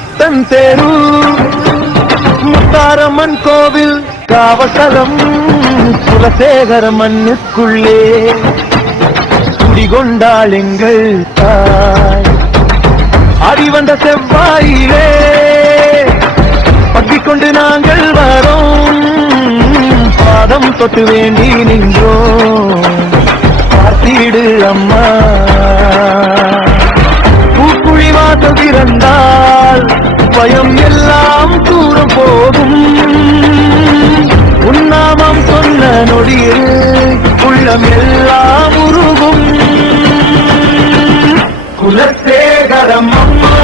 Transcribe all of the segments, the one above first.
புத்தன் தேரு முத்தாரம்மன் கோவில் காவசலம் குலசேகர மண்ணுக்குள்ளே குடிகொண்டாள் எங்கள் தாய். அறிவந்த செவ்வாயிலே பற்றிக்கொண்டு நாங்கள் வரோம், பாதம் தொட்டு வேண்டி நின்றோம். பார்த்திடு அம்மா பூக்குழி வாசல் திறந்தால் பயம் எல்லாம் தூரம் போகும். உன்னாமம் சொன்ன நொடியில் உள்ளம் எல்லாம் உருகும். குலசேகரம் அம்மா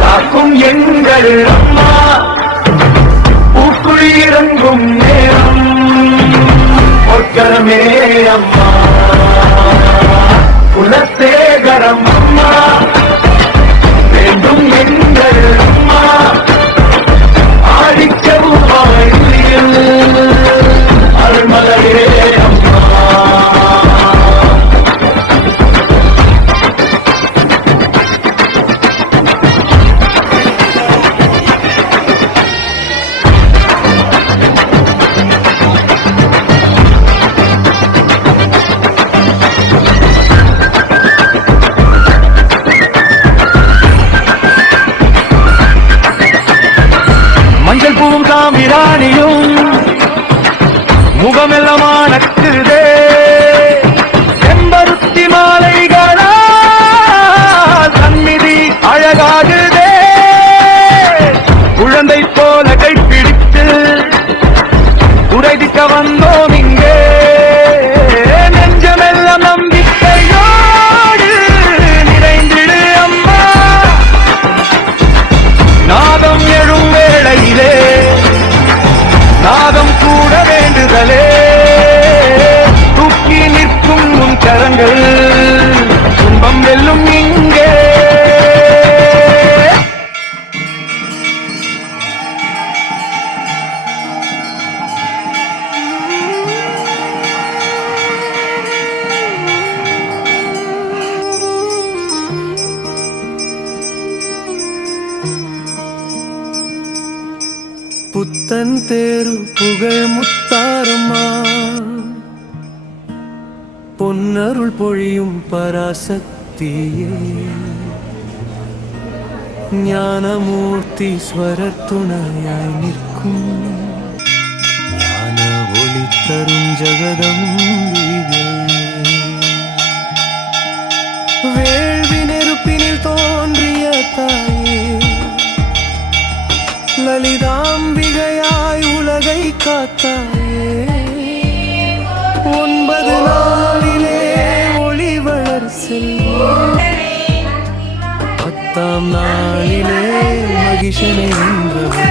காக்கும் எங்கள் அம்மா, பூக்குழி இறங்கும் நேரம் பொற்கரமே அம்மா. குலசேகரம் அம்மா வேண்டும் எங்கள் அம்மா, ஆடிக்கவும் வாழ்வில் அருள்மலையே அம்மா. மஞ்சள் பூவும் காமிராணியும் முகமெல்லாம் அணக்குதே, செம்பருத்தி மாலைகளா சந்நிதி அழகாகுதே. குழந்தை போல கைப்பிடித்து உரைதிக்க வந்தோம் இங்கே, நெஞ்சமெல்லாம் நம்பிக்கையோடு நிறைந்திடு அம்மா. நாதம் எழும் வேளையிலே நாதம் கூட வேண்டுதலே, தூக்கி நிற்கும் உன் கரங்கள் துன்பம் வெல்லும் இங்கே. புத்தன் தேரு புகழ் முத்தாரம்மா, பொன்னருள் பொழியும் பராசக்தியே. ஞானமூர்த்தீஸ்வரர் துணையாய் நிற்கும் ஞான ஒளி தரும் ஜெகதம்பிகே. வேள்வி நெருப்பினில் தோன்றிய தாயே, லலிதாம்பிகையாய் உலகை காத்தாயே. 9 நாளிலே ஒளி வளர் செல்வம், 10ஆம் நாளிலே மகிஷனை வென்றவள்.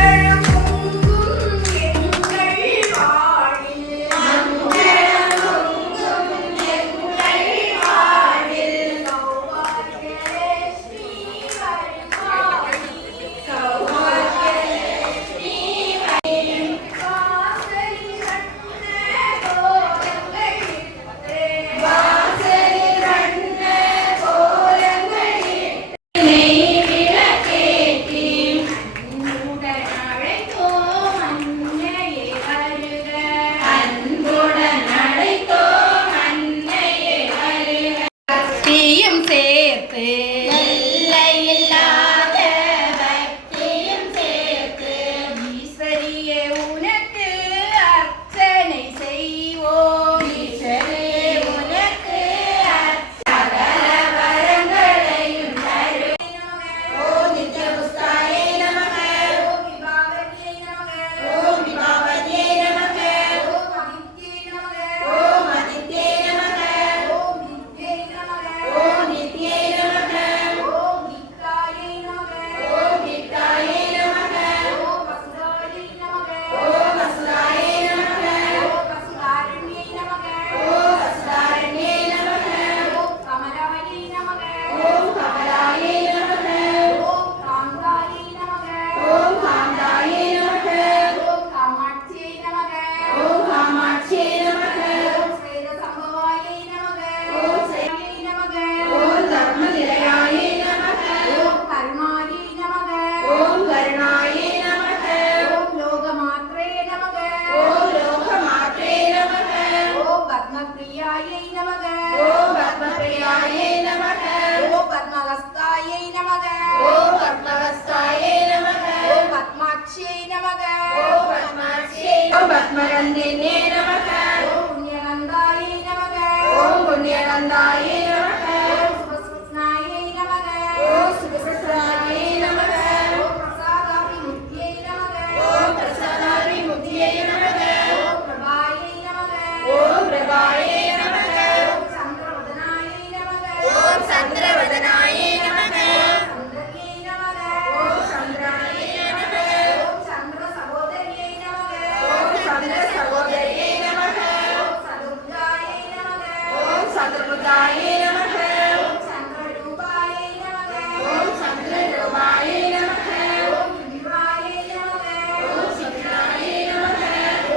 பத்மப்ரியாயை நமக ஓம் பத்மப்ரியாயை நமக ஓம் பத்மஹஸ்தாயை நமக ஓம் பத்மஹஸ்தாயை நமக ஓம் பத்மாக்ஷியை நமக ஓம் பத்மாக்ஷியை ஓம் பத்மகந்தினே நமக ஓம் புண்ணியநந்தாயை நமக ஓம் புண்ணியநந்தாயை நமக ஓம் சுபஸ்ருத்னாயை நமக ஓம் சுபஸ்ருத்னாயை நமக ஓம் பிரசாதாபிமுக்தியை நமக ஓம் பிரசன்னாபிமுக்தியை நமக ஓம் பிரபாயை நமக ஓம் பிரபாயை நமக ஓம் சந்திரவதனாயை நமக ஓம் சந்திரவதனாயை நமக சந்திரயை நமக ஓம் சந்திராயை நமக ஓம் சந்திர சகோதரியை நமக ஓம் சந்திர சகோதரியை நமக ஓம் சதுர்காயை நமக ஓம் சதுர்புதாயை நமக ஓம் சந்திரரூபாயை நமக ஓம் சந்திரரூபாயை நமக ஓம் விவாயை நமக ஓம் சித்ராயை நமக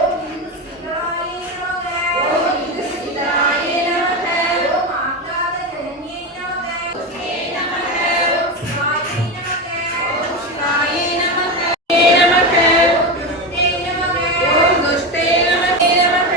ஓம் இந்துஸ்ரீகளாயை நமக ஓம் இந்துஸ்ரீதராயை நமக ஓம் ஆஹ்லாத ஜனன்யை நமக ஓம் சிவாயை நமக ஓம் சிவாயை நமக நமக துஷ்டே நமக ஓம் துஷ்டே நமக நமக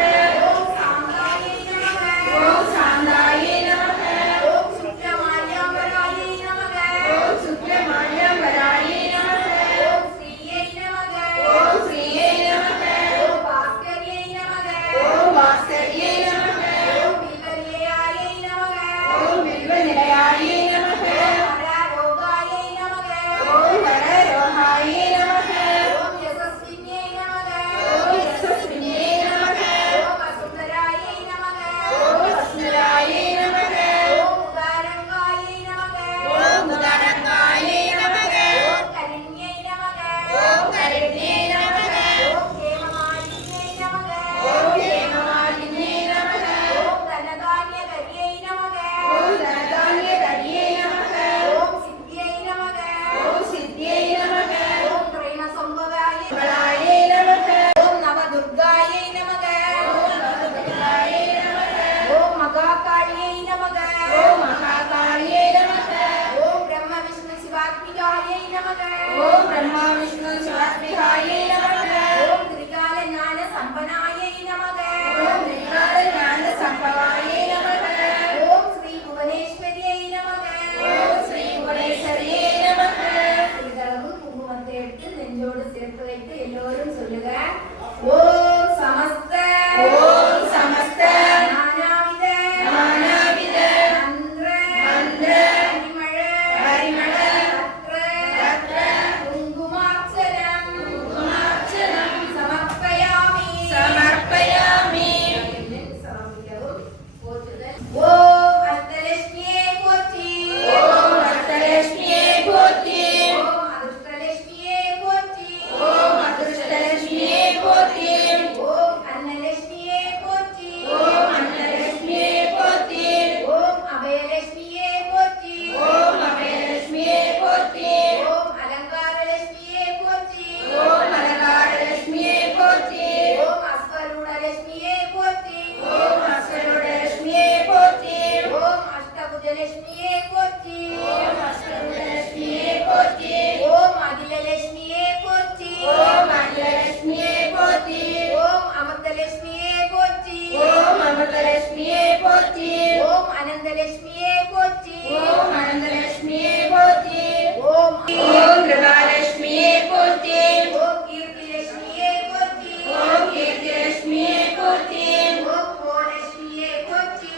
ஓம் சாந்தாயை நமக ஓம் சாந்தாயை நமக ஓம் சுக்ரமால்யாம்பராயை நமக ஓம் சுக்ரமால்யம்பராயை நமக ஓம் ஸ்ரீயை நமக ஓம் ஸ்ரீயை நமக ஓம் பாஸ்கர்யை நமக ஓம் வாஸ்கரியை நமக ஓம் வில்வநிலையாயை நமக ஓம் வில்வநிலையாயை நமக ஓம் ஹரரோகாயை நமக ஓம் ஹரரோகாயை நமக ஓம் யசஸ்வின்யை நமக ஓம் யசஸ்வினியை நமக ஓம் வசுந்தராயை நமக ஓம் வசுந்தராயை நமக ஓம் உதாரங்காயை நமக ஓம் உதாரங்காயை நமக ஓம் கரிண்யை நமக ஓம் கருண்யை நமக ஓம் ஹேமமாலினியை நமக ஓம் ஹேமமாலினியை நமக ஓம் தனதான்யகரியை நமக ஓம் தனதான்யகரியை நமக ஓம் சித்தியை நமக ஓம் சித்தியை நமக ஓம் த்ரைணசம்பவாயை பலாயை நமக ஓம் நவதுர்காயை நமக ஓம் நவதுர்காயை நமக ஓம் மகாகாளியை நமக ஓம் மகாகாளியை நமக ஓம் பிரம்ம விஷ்ணு சிவாத்மிகாயை நமக ஓம் பிரம்மா விஷ்ணு சிவாத்மிகாயை நமக ஓம் திரிகால ஞான சம்பனாயை நமக ஓம் நிர்கால ஞான சம்பவாயை நமக ஓம் ஸ்ரீ புவனேஸ்வரியை நமக ஓம் ஸ்ரீ புவனேஸ்வரியை நமக சிறிதளவு குங்குமத்தை எடுத்து நெஞ்சோடு சேர்த்து வைத்து எல்லோரும் சொல்லுக ஓம் சமஸ்த ஓம் சமஸ்த நானாவித நானாவித மந்திர மந்திர பரிமள பரிமள ரத்ன குங்குமாட்சரம் குங்குமார்ச்சனம் சமர்ப்பயாமி சமர்ப்பயாமி சமர்ப்பிக்கவும் போற்றுதல். ஓம் அஷ்டலட்சுமியே போற்றி ஓம் அஷ்டலட்சுமியே போற்றி ஓம் அதிர்ஷ்டலட்சுமியே போற்றி ஓம் அதிர்ஷ்டலட்சுமியே போற்றி ஓம் அன்னலட்சுமியே போற்றி ஓம் அன்னலட்சுமியே போற்றி ஓம் அபயலட்சுமியே போற்றி ஓம் அபயலட்சுமியே போற்றி ஓம் அலங்காரலட்சுமியே போற்றி ஓம் அலங்காரலட்சுமியே போற்றி ஓம் அஸ்வரூடலட்சுமியே போற்றி ஓம் அஸ்வரூடலட்சுமியே போற்றி ஓம் அஷ்டபுஜலட்சுமியே போற்றி ஓம் அஷ்டரூடலட்சுமியே போற்றி ஓம் அகிலலட்சுமியே போற்றி ஓம் அகிலலட்சுமியே போற்றி ஓம் அமிர்தலட்சுமியே போற்றி ஓம் அமிர்தலட்சுமியே போற்றி ஓம் அனந்தலட்சுமியே போற்றி ஓம் அனந்தலட்சுமியே போற்றி ஓம் ஓம் கிருபாலட்சுமியே போற்றி ஓம் கீர்த்திலட்சுமியே போற்றி ஓம் கீர்த்திலட்சுமியே போற்றி ஓம் கோலட்சுமியே போற்றி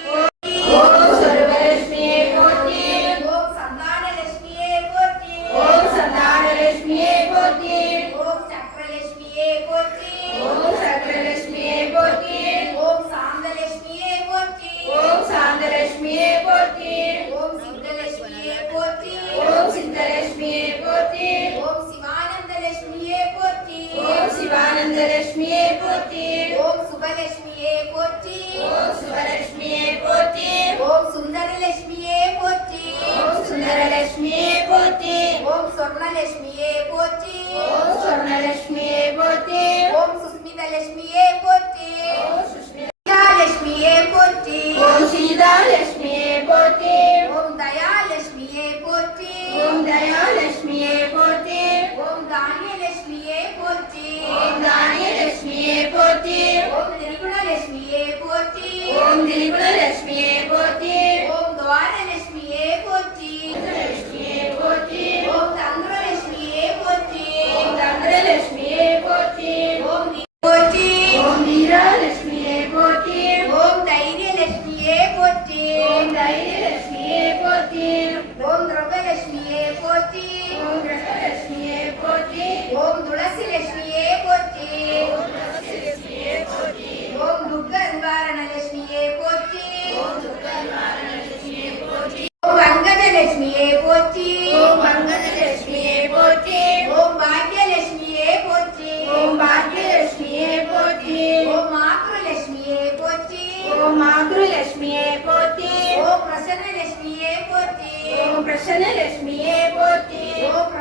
ஓம் சொர்வலட்சுமியே போற்றி ஓம் சந்தானலட்சுமியே போற்றி ஓம் சந்தானலட்சுமியே போற்றி ஓம் சக்கரலட்சுமியே போற்றி ஓம் சக்கரலட்சுமியே போற்றி ஓம் சாந்தலட்சுமியே போற்றி ஓம் சாந்தலட்சுமியே போற்றி ஓம் சித்தலட்சுமியே போற்றி ஓம் சித்தலட்சுமியே போற்றி ஓம் சிவானந்தலட்சுமியே போற்றி ஓம் சிவானந்தலட்சுமியே போற்றி ஓம் சுபலட்சுமியே போற்றி ஓம் சுபலட்சுமியே போற்றி ஓம் சுந்தரலட்சுமியே போற்றி ஓம் சுந்தரலட்சுமியே போற்றி ஓம் சொர்ணலட்சுமியே போற்றி ஓம் சொர்ணலட்சுமியே போற்றி ஓம் சுஸ்மிதலட்சுமியே போற்றி ஓம் சுஷ்மிதா லட்சுமியே போற்றி ஓம் சீதாலட்சுமியே போற்றி ஓம் தயாலட்சுமியே போற்றி ஓம் தயாலட்சுமியே போற்றி ஓம் தானியலட்சுமியே போற்றி ஓம் தானியலட்சுமியே போற்றி ஓம் திரிகுணலட்சுமியே போற்றி ஓம் திரிபுரலட்சுமியே போற்றி. ஓம் துவாரலட்சுமியே போற்றி. லட்சுமியே போற்றி. ஓம் தந்திரலட்சுமியே போற்றி. ஓம் தந்திரலட்சுமியே போற்றி. ஓம் போற்றி. ஓம் வீரலட்சுமியே போற்றி. ஓம் தைரியலட்சுமியே போற்றி. ஓம் தைரியலட்சுமியே போற்றி. ஓம் திரௌபலட்சுமியே போற்றி. ஓம் கிரகலட்சுமியே போற்றி. ஓம் துளசிலட்சுமியே போற்றி. ஓம் துளசிலட்சுமியே போற்றி. ஓம் துர்க நிவாரணலட்சுமியே போற்றி. ஓம் துர்காலட்சுமியே போற்றி. ஓம் வங்கஜலட்சுமியே போற்றி. ஓம் மங்களலட்சுமியே போற்றி. ஓம் பாக்யலட்சுமியே போற்றி. ஓம் பாக்யலட்சுமியே போற்றி. ஓம் மாத்ருலட்சுமியே போற்றி. ஓம் மாத்ருலட்சுமியே போற்றி. ஓம் பிரசன்னலட்சுமியே போற்றி. ஓம் பிரசன்னலட்சுமியே போற்றி. ஓம்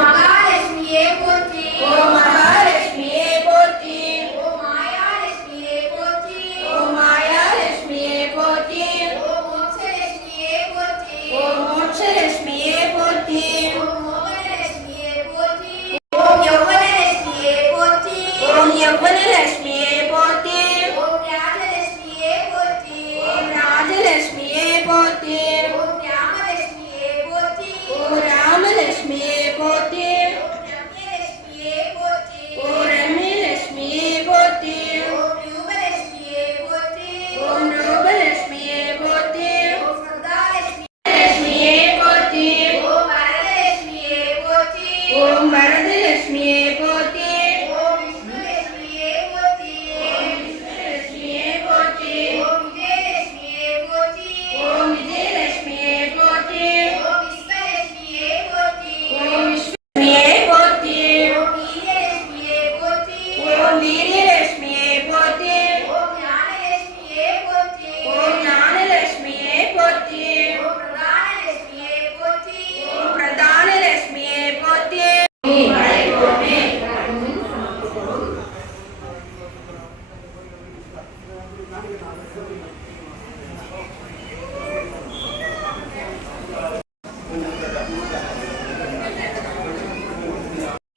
மகாலட்சுமியே போற்றி. ஓம் மகாலட்சுமியே போற்றி. ஓம் மாயாலட்சுமியே போற்றி. ஓம் மாயாலட்சுமியே போற்றி. ஓம் மோட்சலட்சுமியே போற்றி. ஓம் மோட்சலட்சுமியே போற்றி. ஓம் மோகனலட்சுமியே போற்றி. ஓம் யௌவனலட்சுமியே போற்றி. ஓம் யௌவனலட்சுமியே போற்றி. ஓம் ராஜலட்சுமியே போற்றி. ஓம் ராஜலட்சுமியே போற்றி. ஓம் ராமலட்சுமியே போற்றி. ஓம் ராமலட்சுமியே போற்றி. ஓம் ரம்யலட்சுமியே போற்றி. ஓம் ரம்யலட்சுமியே போற்றி. ஓம் யூபலட்சுமியே போற்றி. ஓம் ரூபலட்சுமியே போற்றி. ஓம் ஸ்ரத்தாலட்சுமி லட்சுமியே போற்றி. ஓம் வரதலட்சுமியே போற்றி. ஓம் வரதலட்சுமியே போற்றி. ஓம் விஷ்ணுலட்சுமியே போற்றி. ஓம் விஷ்ணுலட்சுமியே போற்றி. ஓம் விஜயலட்சுமியே போற்றி. ஓம் விஜயலட்சுமியே போற்றி. ஓம் விஸ்வலட்சுமியே போற்றி. ஓம் விஷ்ணுலட்சுமியே போற்றி. ஓம் வீரலட்சுமியே போற்றி. ஓம் வீரியலட்சுமியே போற்றி. ஓம் ஞானலட்சுமியே போற்றி. ஓம் ஞானலட்சுமியே போற்றி. ஓம் பிரதானலட்சுமியே போற்றி. ஓம் பிரதானலட்சுமியே போற்றி.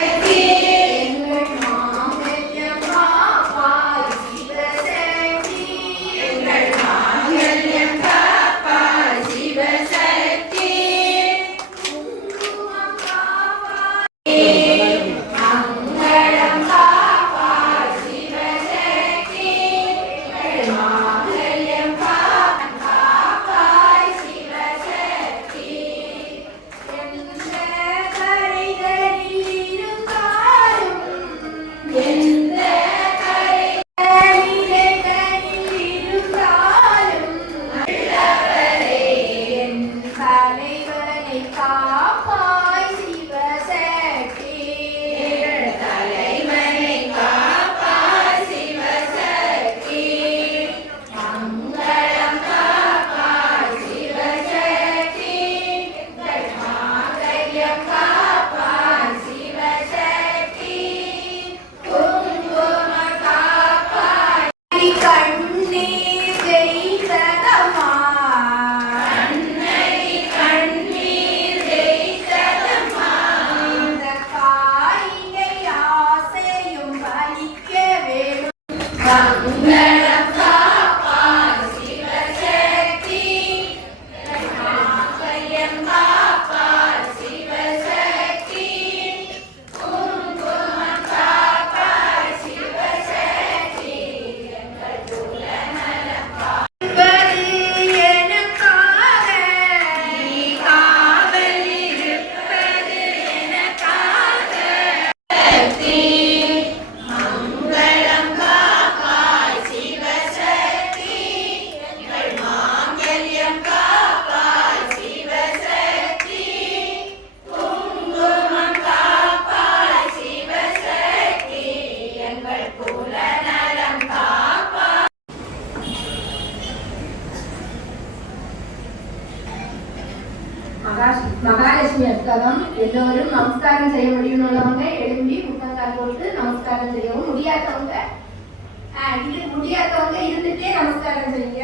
எங்கள் மாங்கல்யம் காப்பாய் சிவசக்தி. எங்கள் மாங்கல்யம் காப்பாய் சிவசக்தி. குங்குமம் காப்பாய். மங்களம் காப்பாய் சிவசக்தி. எங்கள் மாங்கல்யம் காப்பாய் சிவசக்தி. எந்த கரைகளில் இருந்தாலும் எந்த கரைகளில் இருந்தாலும் என் தலைவனை காப்பாய் சிவசக்தி. தலைவனை காப்பாய் சிவசக்தி. மங்களம் காப்பாய் சிவசக்தி. எங்கள் மாங்கல்யம் காப்பாய் சிவசக்தி. குங்குமம் காப்பாய் கண்ணீர் ஜெயித்ததம்மா. அன்னை கண்ணீர் ஜெயித்ததம்மா. இந்த காரிகை ஆசையும் பலிக்க வேணும். மங்களம் காப்பாய் சிவசக்தி. எங்கள் மாங்கல்யம் காப்பாய் சிவசக்தி. குங்குமம் காப்பாய் சிவசக்தி. எங்கள் குலநலம் இருப்பது எனக்காக. நீ காவல் இருப்பது எனக்காக. சக்தி. மங்களம் காப்பாய் சிவசக்தி. எங்கள் மாங்கல்யம் காப்பாய் சிவசக்தி. குங்குமம் காப்பாய் சிவசக்தி. எங்கள் குலநலம் காப்பாய். மகாலட்சுமி அஷ்டகம் எல்லோரும் நமஸ்காரம் செய்ய முடியும்னுள்ளவங்க எழும்பி முட்டங்கால் போட்டு நமஸ்காரம் செய்யவும், முடியாதவங்க இருந்துட்டே நமஸ்காரம் செய்யுங்க.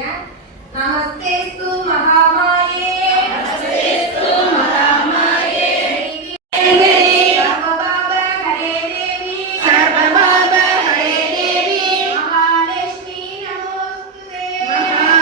நமஸ்தேஸ்து மகாமாயே. நமஸ்தேஸ்து மகாமாயே. தேவி சர்வபாப ஹரே தேவி. சர்வபாப ஹரே தேவி. மகாலட்சுமி நமோஸ்துதே. மகா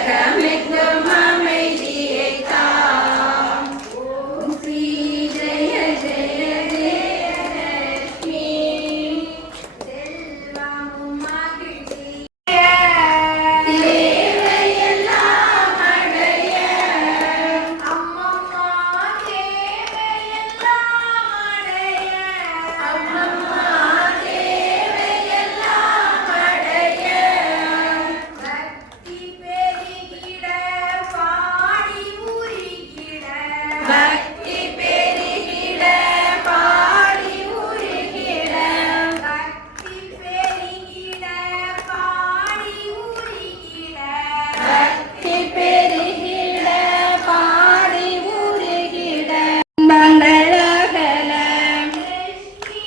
உலகமெங்கும் அமைதியை தாம். ஓம் ஸ்ரீ ஜெய ஜெய ஜெயலட்சுமி செல்வமும் மகிழ்ச்சி தேவையெல்லாம் அடைய அம்மம்மா தேவையெல்லாம் அடைய அம்மம்மா தேவையெல்லாம் அடைய பக்தி பெருகிட பாடி உருகிட பக்தி பெருகிட பாடி உருகிட பக்தி பெருகிட பாடி உருகிட பக்தி பெருகிட பாடி உருகிட மங்களகல லட்சுமி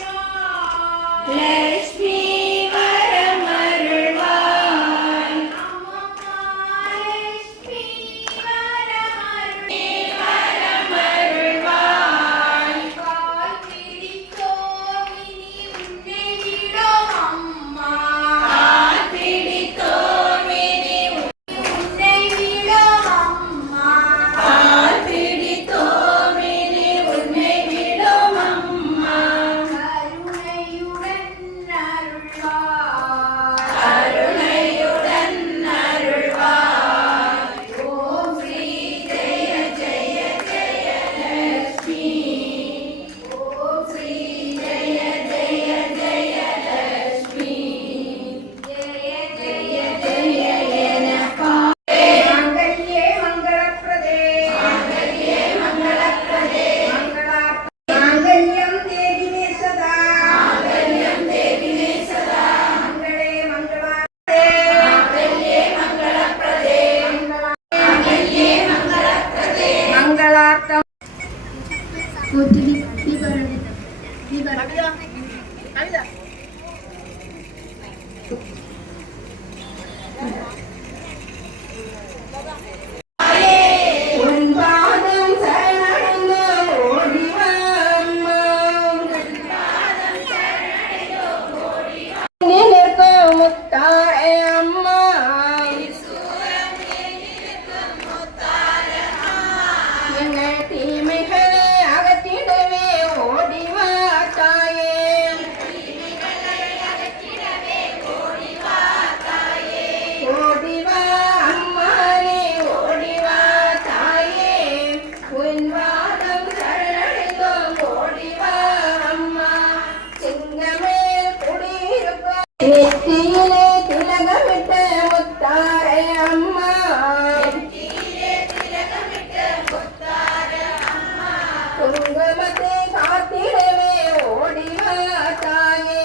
வரமருள்வாய் லட்சுமி வரமருள்வாய் அம்மம்மா லட்சுமி வரமருள்வாய் வரமருள்வாய் கால் பிடித்தோம் இனி உன்னை விடோம் அம்மா கால் பிடித்தோம் இனி உன்னை விடோம் அம்மா கால் பிடித்தோம் இனி உன்னை விடும் அம்மா கருணையுடன் அருள்வாய் கருணையுடன் அருள்வாய் ஓம் ஸ்ரீ ஜெய ஜெய ஜெயலட்சுமி ஓம் ஸ்ரீ ஜெய ஜெய ஜெயலட்சுமி ஜெய ஜெய ஜெய எனப்பா மங்கல்யே மங்களப்ரதே மாங்கல்யே மங்களப்ரதே மாங்கல்யம் தேவிமே சதா மாங்கல்யம் தேவினே சதா மங்களே மங்களார்த்தே மாங்கல்யே மங்களப்ரதே மாங்கல்யே மங்களப்ரதே மங்களார்த்தம் உன் பாதம் சரணடைந்து ஓடி வா அம்மா. நீ நிற்கும் முத்தாரே அம்மா. எங்கள் தீமைகளை அகற்றிடவே ஓடி வா தாயே. ஓடி வா அம்மா நீ ஓடி வா தாயே. உன் வாதம் சரணடைந்தோம் ஓடி வா அம்மா. சிங்கமேல் குடியிருப்பாய் நெற்றியிலே திலகமிட்ட முத்தாரே அம்மா. குங்குமத்தை காத்திடவே ஓடி வா தாயே.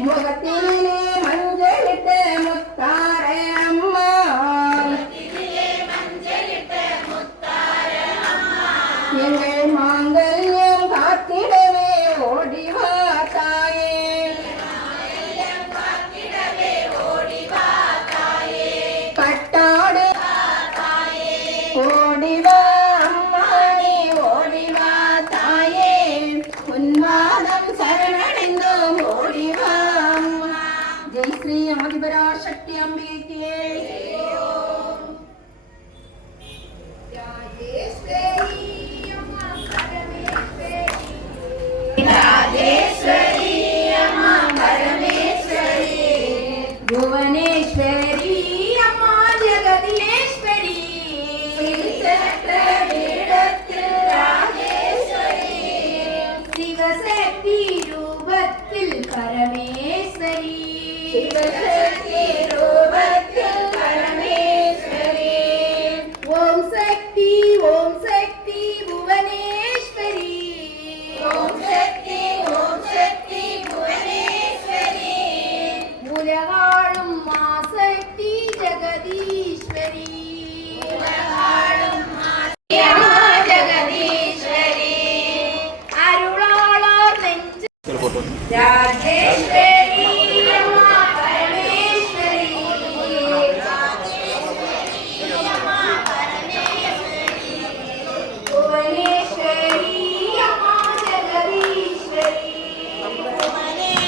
முகத்திலே மஞ்சளிட்ட முத்தாரே அம்மா. எங்கள் மாங்கல்யம் காத்திடவே ஓடி வா தாயே. பட்டாடு ஓடி வா அம்மா நீ ஓடி வா தாயே. உன் வாதம் சரணடைந்தோம் ஓடி வா அம்மா. ஜெய் ஸ்ரீ ஆதிபரா சக்தி அம்பிகைக்கே. ராஜேஸ்வரி அம்மா பரமேஸ்வரி ராஜேஸ்வரி அம்மா பரமேஸ்வரி புவனேஸ்வரி அம்மா ஜெகதீஸ்வரி சற்ற பீடத்தில் ராஜேஸ்வரி சிவசக்தி ரூபத்தில் பரமேஸ்வரி சிவசக்தி ரூபத்தில் பரமேஸ்வரி ஓம் சக்தி புவனேஸ்வரி ஓம் சக்தி புவனேஸ்வரி உலகாளும் மாசக்தி ஜெகதீஸ்வரி உலகாளும் அம்மா ஜெகதீஸ்வரி அருளாளர் நெஞ்சு ராஜேஸ்வரி அம்மா புவனேஸ்வரி அம்மா ஜெகதீஸ்வரி புவனேஸ்வரி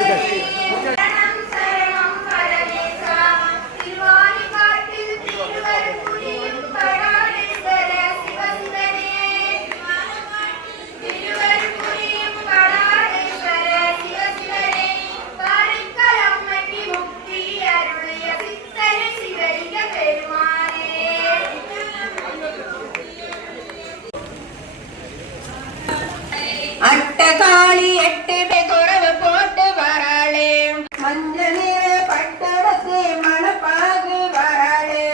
சரணம் சரணம் பரமேசா திருவாணிக்காட்டில் திருவருள் புரியும் பராளேஸ்வர சிவசுந்தரே திருவருள் புரியும் பராளேஸ்வர சிவசுந்தரே காரைக்கால் அம்மணி முக்தி அருளிய சித்தர சிவலிங்க பெருமானே அட்டகாளி எட்டு குறவு போட்டு வராளே மஞ்சள் பட்டடத்தே மணப்பாகு வராளே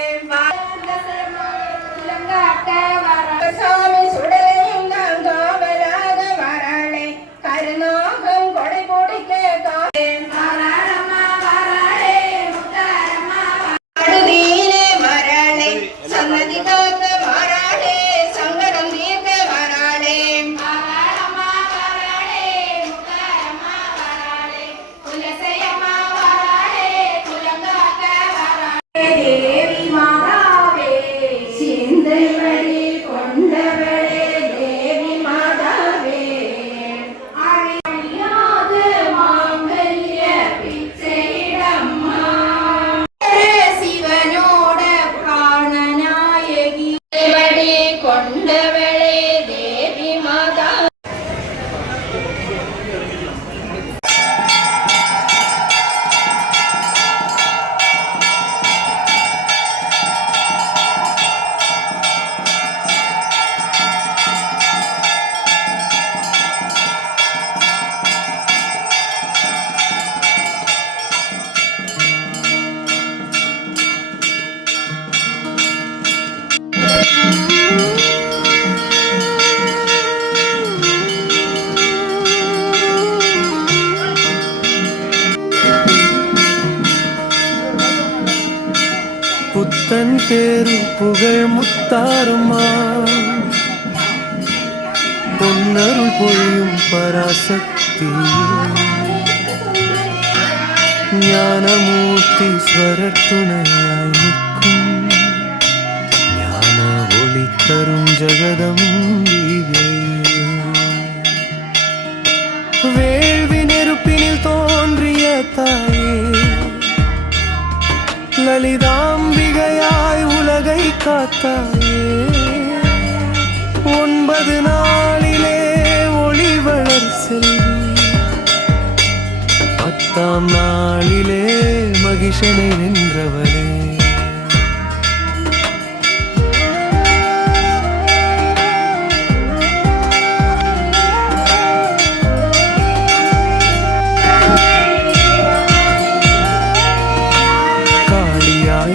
சாமி சுடலையும் காவலாக வராளே கருநாகம் கொடை பிடிக்க அடுதீனே வராளே சன்னதி காக்க வராளே சங்கடம் தீர்க்க வராளே தேவி மாதாவே சிந்தைவழி கொண்டவளே தேவி மாதாவே அழியாது மாங்கல்ய பிச்சையிடம்மா சிவனோட பிராணநாயகி வழி கொண்டவளே தேவி மாதா புத்தன் தேரு புகழ் முத்தாருமா பொன்னருள் பொழியும் பராசக்தி ஞானமூர்த்தீஸ்வரர் துணையாய் நிற்கும் ஞான ஒளி தரும் ஜெகதம்பிகை வேள்வி நெருப்பினில் தோன்றிய தாயே லலிதாம்பிகையாய் உலகை காத்தாயே 9 நாளிலே ஒளி வளர் செல்வி 10ஆம் நாளிலே மகிஷனை வென்றவளே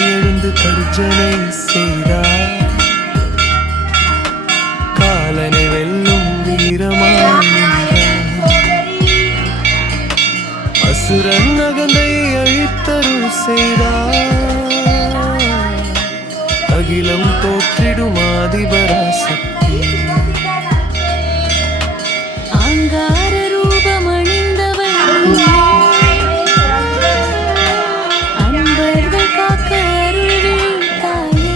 எழுந்து கர்ஜனை செய்தார் காலனை வெல்லும் வீரமாய் அசுரன் அகந்தை அழித்தருள் செய்தார் அகிலம் தோற்றிடும் ஆதிபராசக்தி அங்கார ரூபமணிந்தவள் அன்பர்கள் காக்க அருள் தாயே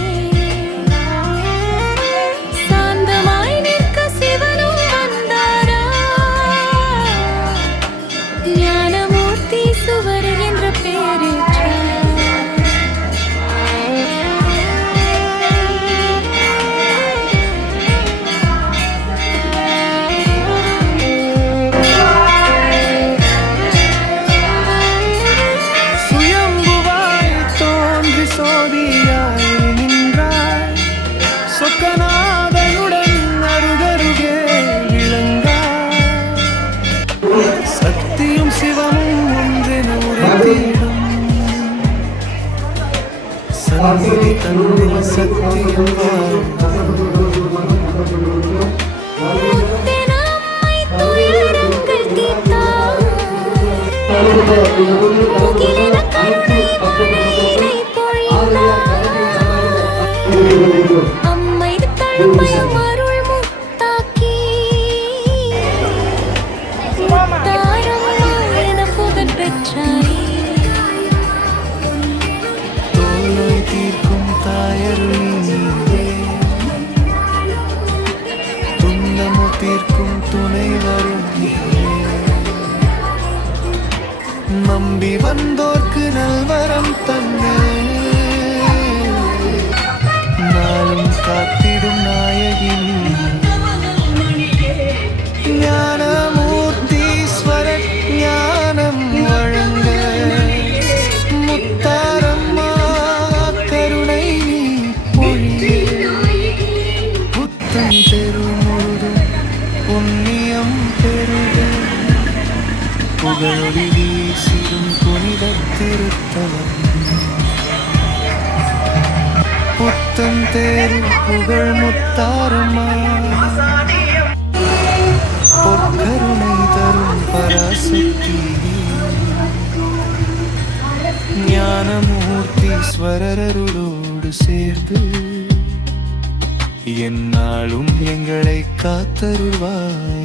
சாந்தமாய் நிற்க சிவனும் வந்தாரா ஞானமூர்த்தி சுவர் என்ற பேரேற்றார் சோதியாய் நின்றாய் சொக்கநாதனுடன் அருகருகே விளங்காய் சக்தியும் சிவமும் ஒன்றென உரைத்திடும் சந்நிதி தன்னில் சத்தியம் முத்தெனம்மை துயரங்கள் தீர்த்தார் முகிலென கருணை மழையினை அம்மை தழும்பயம் அருள் முத்தாக்கி முத்தாரம்மா என புகழ் பெற்றாய் தோலை தீர்க்கும் தாயருளே துன்பமோ தீர்க்கும் துணை வரும் நம்பி வந்தோர்க்கு நல்வரம் தந்தே நாளும் காத்திடும் நாயகினி ஞானமூர்த்தீஸ்வர ஞானம் வழங்க முத்தாரம்மா கருணை நீ பொழியே புத்தம் தெரு முழுதும் புண்ணியம் பெருக புகழொளி வீசிடும் புனித திருத்தலம் புத்தம் தேரு புகழ் முத்தாரம்மா பொற்கருணை தரும் பராசக்தி ஞானமூர்த்தீஸ்வரருளோடு சேர்ந்து எந்நாளும் எங்களை காத்தருள்வாய்